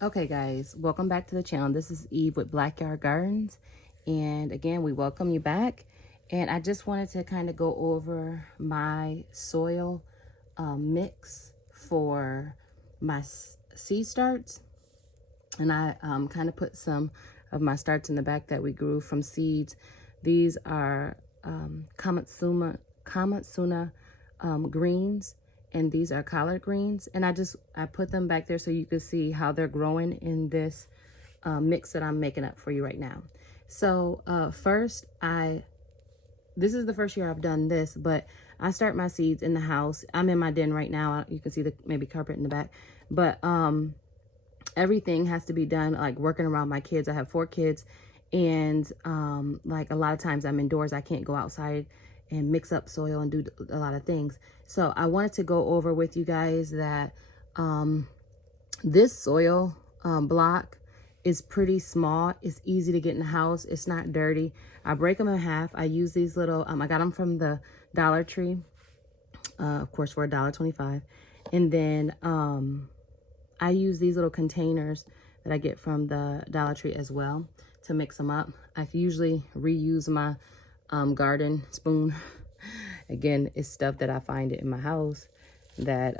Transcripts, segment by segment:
Okay guys, welcome back to the channel. This is Eve with BlackYard Gardens, and again we welcome you back. And I just wanted to kind of go over my soil mix for my seed starts. And I kind of put some of my starts in the back that we grew from seeds. These are Kamatsuna greens, and these are collard greens. And I put them back there so you can see how they're growing in this mix that I'm making up for you right now. So first, this is the first year I've done this, but I start my seeds in the house. I'm in my den right now. You can see the maybe carpet in the back, but everything has to be done like working around my kids. I have 4 kids, and like a lot of times I'm indoors. I can't go outside and mix up soil and do a lot of things. So I wanted to go over with you guys that this soil block is pretty small. It's easy to get in the house. It's not dirty. I break them in half. I use these little, I got them from the Dollar Tree, of course, for $1.25. And then I use these little containers that I get from the Dollar Tree as well to mix them up. I usually reuse my garden spoon. Again, it's stuff that I find in my house that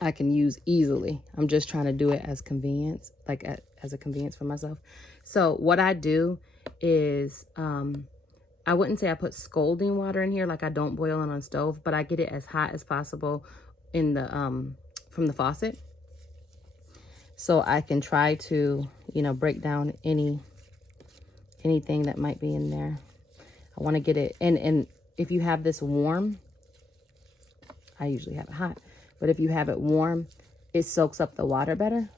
I can use easily. I'm just trying to do it as convenience, like as a convenience for myself. So what I do is, I wouldn't say I put scalding water in here, like I don't boil it on stove, but I get it as hot as possible in the from the faucet, so I can try to, you know, break down anything that might be in there. I want to get it, and if you have this warm, I usually have it hot, but if you have it warm, it soaks up the water better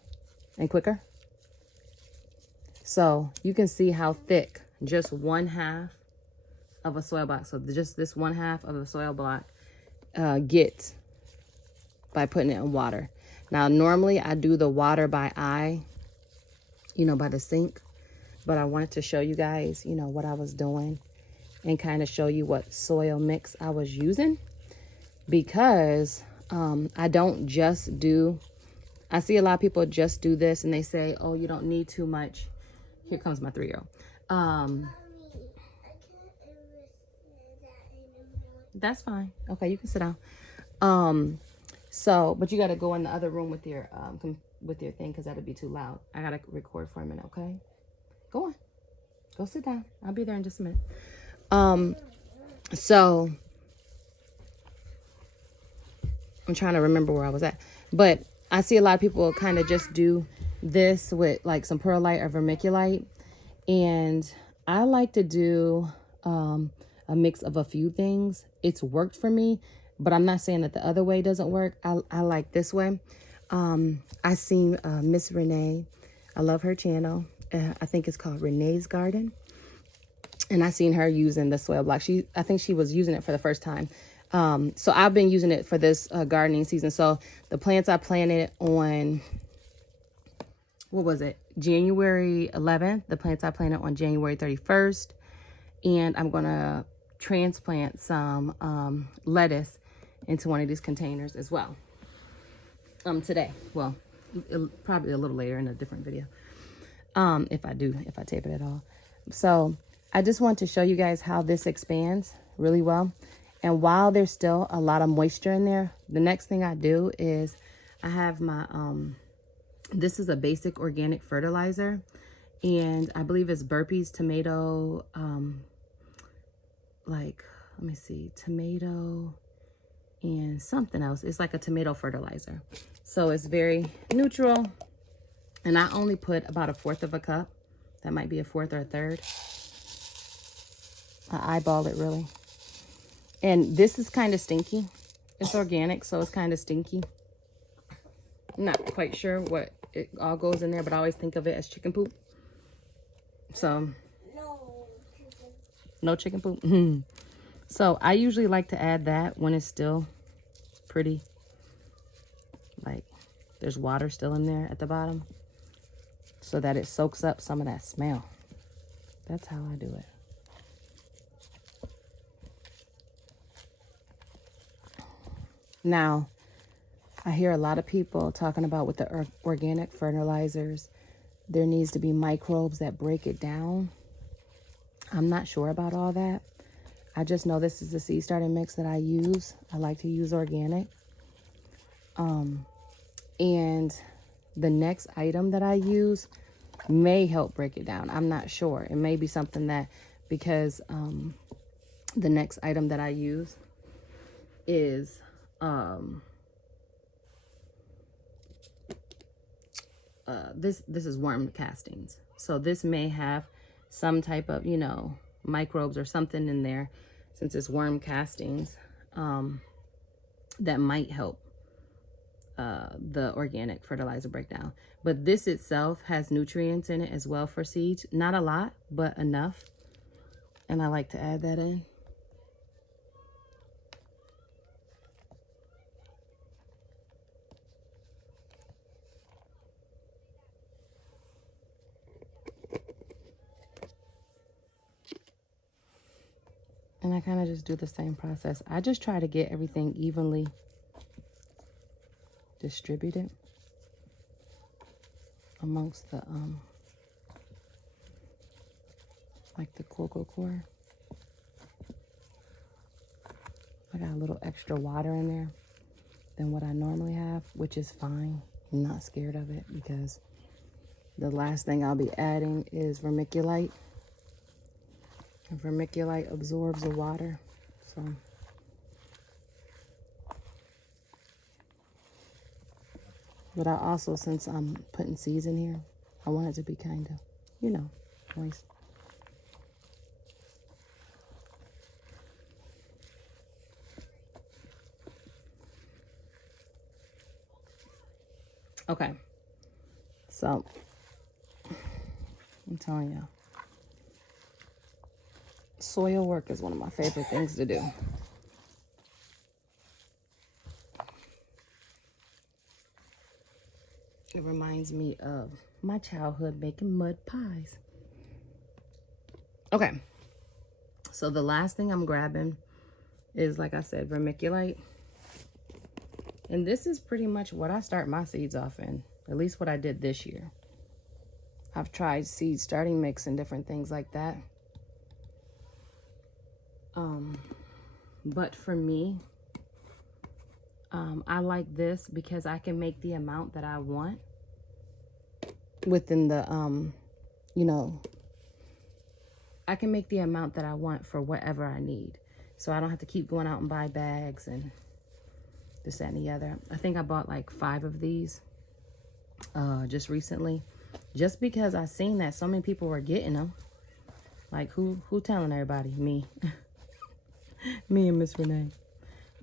and quicker. So you can see how thick just 1/2 of a soil block, so just this 1/2 of a soil block gets by putting it in water. Now, normally I do the water by eye, you know, by the sink, but I wanted to show you guys, you know, what I was doing and kind of show you what soil mix I was using, because I don't just do, I see a lot of people just do this and they say, oh, you don't need too much. Here comes my 3-year-old. That's fine. Okay, you can sit down. So, but you got to go in the other room with your thing, because that'll be too loud. I got to record for a minute, okay? Go on. Go sit down. I'll be there in just a minute. So I'm trying to remember where I was at. But I see a lot of people kind of just do this with like some perlite or vermiculite. And I like to do a mix of a few things. It's worked for me, but I'm not saying that the other way doesn't work. I like this way. I seen Miss Renee. I love her channel. I think it's called Renee's Garden. And I seen her using the soil block. I think she was using it for the first time. So I've been using it for this gardening season. So the plants I planted on, what was it? January 11th. The plants I planted on January 31st. And I'm going to transplant some lettuce into one of these containers as well today. Well, probably a little later in a different video, if I tape it at all. So I just want to show you guys how this expands really well. And while there's still a lot of moisture in there, the next thing I do is I have my this is a basic organic fertilizer, and I believe it's Burpee's tomato, like, let me see, tomato and something else. It's like a tomato fertilizer. So it's very neutral. And I only put about 1/4 of a cup. That might be 1/4 or 1/3. I eyeball it really. And this is kind of stinky. It's organic, so it's kind of stinky. I'm not quite sure what it all goes in there, but I always think of it as chicken poop. So, no chicken poop. So I usually like to add that when it's still pretty, like there's water still in there at the bottom, so that it soaks up some of that smell. That's how I do it. Now, I hear a lot of people talking about with the organic fertilizers, there needs to be microbes that break it down. I'm not sure about all that. I just know this is the seed starting mix that I use. I like to use organic. And the next item that I use may help break it down. I'm not sure. It may be something that, because the next item that I use is this is worm castings. So this may have some type of, you know, microbes or something in there, since it's worm castings, that might help the organic fertilizer breakdown. But this itself has nutrients in it as well for seeds. Not a lot, but enough. And I like to add that in. And I kind of just do the same process. I just try to get everything evenly distributed amongst the like the cocoa core. I got a little extra water in there than what I normally have, which is fine. I'm not scared of it, because the last thing I'll be adding is vermiculite. And vermiculite absorbs the water, so. But I also, since I'm putting seeds in here, I want it to be kind of, you know, moist. Okay, so I'm telling you, soil work is one of my favorite things to do. It reminds me of my childhood making mud pies. Okay, so the last thing I'm grabbing is, like I said, vermiculite. And this is pretty much what I start my seeds off in, at least what I did this year. I've tried seed starting mix and different things like that. But for me, I like this because I can make the amount that I want within the, you know, I can make the amount that I want for whatever I need. So I don't have to keep going out and buy bags and this, that, and the other. I think I bought like 5 of these just recently, just because I seen that so many people were getting them. Like, who telling everybody? Me. Me and Miss Renee.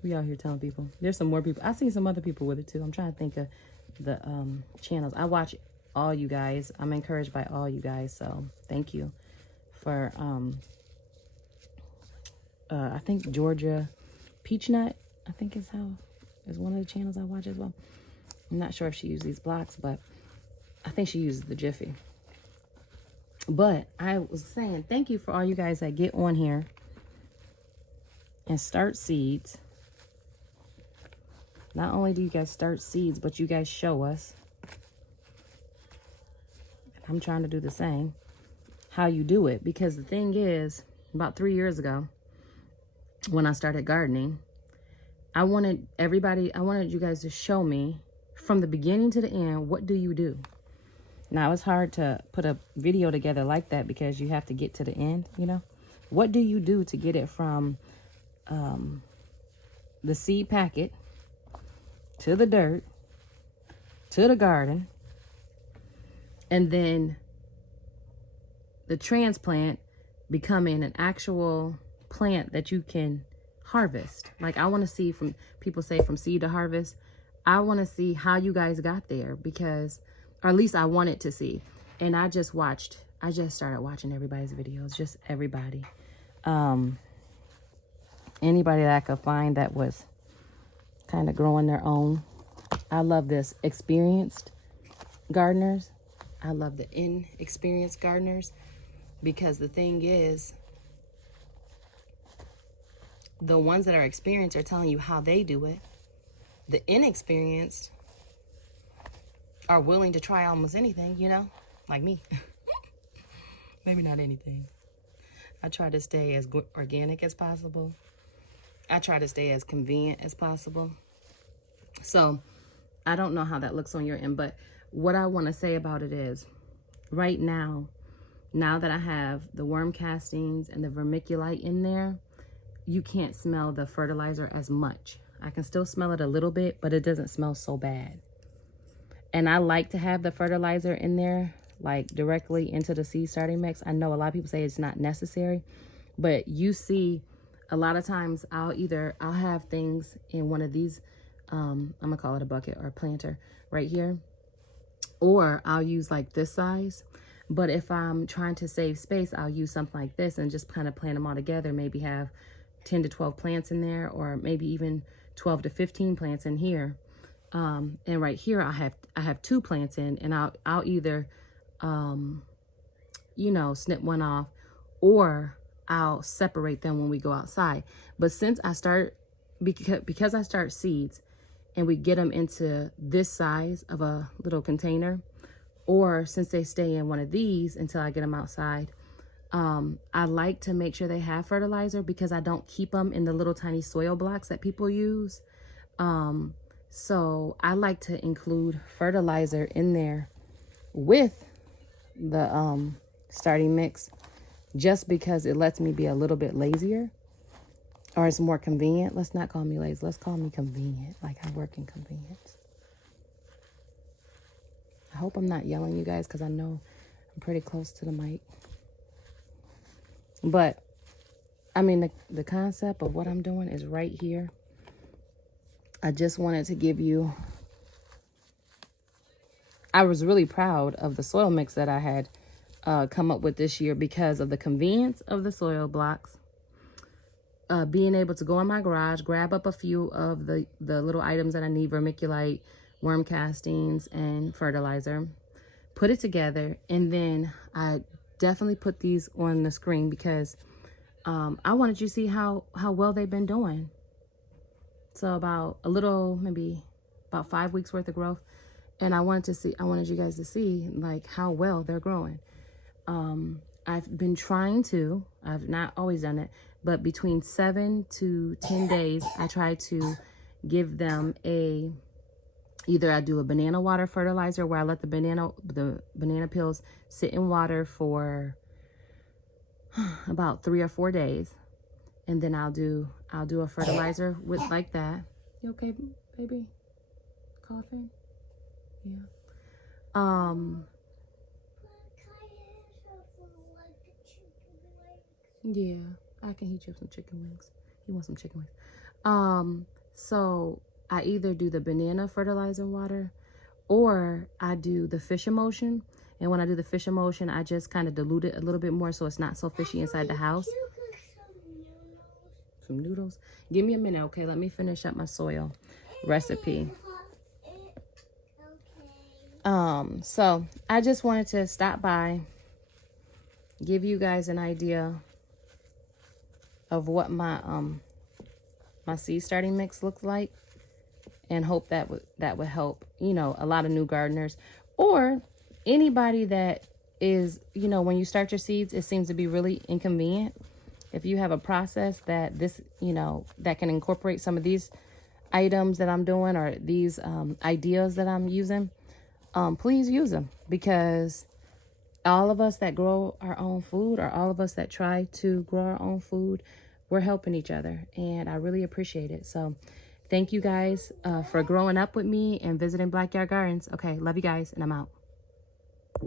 We out here telling people. There's some more people. I seen some other people with it too. I'm trying to think of the channels. I watch all you guys. I'm encouraged by all you guys. So thank you for, I think Georgia Peachnut, I think is one of the channels I watch as well. I'm not sure if she uses these blocks, but I think she uses the Jiffy. But I was saying thank you for all you guys that get on here and start seeds. Not only do you guys start seeds, but you guys show us. I'm trying to do the same. How you do it. Because the thing is, about 3 years ago, when I started gardening, I wanted you guys to show me from the beginning to the end, what do you do? Now, it's hard to put a video together like that because you have to get to the end, you know? What do you do to get it from the seed packet to the dirt, to the garden, and then the transplant becoming an actual plant that you can harvest? Like, I want to see, from people say from seed to harvest, I want to see how you guys got there, because, or at least I wanted to see. And I just started watching everybody's videos, just everybody. Anybody that I could find that was kind of growing their own. I love this experienced gardeners. I love the inexperienced gardeners, because the thing is, the ones that are experienced are telling you how they do it. the inexperienced are willing to try almost anything, you know, like me. Maybe not anything. I try to stay as organic as possible. I try to stay as convenient as possible. So I don't know how that looks on your end, but what I want to say about it is right now that I have the worm castings and the vermiculite in there, you can't smell the fertilizer as much. I can still smell it a little bit, but it doesn't smell so bad. And I like to have the fertilizer in there, like directly into the seed starting mix. I know a lot of people say it's not necessary, but you see a lot of times I'll have things in one of these, I'm gonna call it a bucket or a planter right here, or I'll use like this size. But if I'm trying to save space, I'll use something like this and just kind of plant them all together, maybe have 10 to 12 plants in there, or maybe even 12 to 15 plants in here. And right here I have 2 plants in, and I'll either you know, snip one off, or I'll separate them when we go outside. But since I start, because I start seeds and we get them into this size of a little container, or since they stay in one of these until I get them outside, I like to make sure they have fertilizer, because I don't keep them in the little tiny soil blocks that people use. So I like to include fertilizer in there with the starting mix, just because it lets me be a little bit lazier, or it's more convenient. Let's not call me lazy. Let's call me convenient. Like I work in convenience. I hope I'm not yelling, you guys, because I know I'm pretty close to the mic. But I mean, the concept of what I'm doing is right here. I just wanted to give you, I was really proud of the soil mix that I had come up with this year, because of the convenience of the soil blocks, being able to go in my garage, grab up a few of the little items that I need, vermiculite, worm castings, and fertilizer, put it together, and then I definitely put these on the screen because I wanted you to see how well they've been doing. So about maybe about 5 weeks worth of growth. And I wanted you guys to see like how well they're growing. I've been trying to, I've not always done it, but between 7 to 10 days, I try to give them either I do a banana water fertilizer, where I let the banana peels sit in water for about 3 or 4 days. And then I'll do a fertilizer with like that. You okay, baby? Coughing? Yeah. Yeah, I can heat you up some chicken wings. He wants some chicken wings. So I either do the banana fertilizer water, or I do the fish emulsion. And when I do the fish emulsion, I just kind of dilute it a little bit more so it's not so fishy inside the house. Some noodles. Give me a minute, okay? Let me finish up my soil recipe. So I just wanted to stop by, give you guys an idea of what my my seed starting mix looks like, and hope that would help, you know, a lot of new gardeners, or anybody that is, you know, when you start your seeds, it seems to be really inconvenient. If you have a process that that can incorporate some of these items that I'm doing, or these ideas that I'm using, please use them, because all of us that grow our own food, or all of us that try to grow our own food, we're helping each other, and I really appreciate it. So thank you guys for growing up with me and visiting BlackYard Gardens. Okay, love you guys, and I'm out.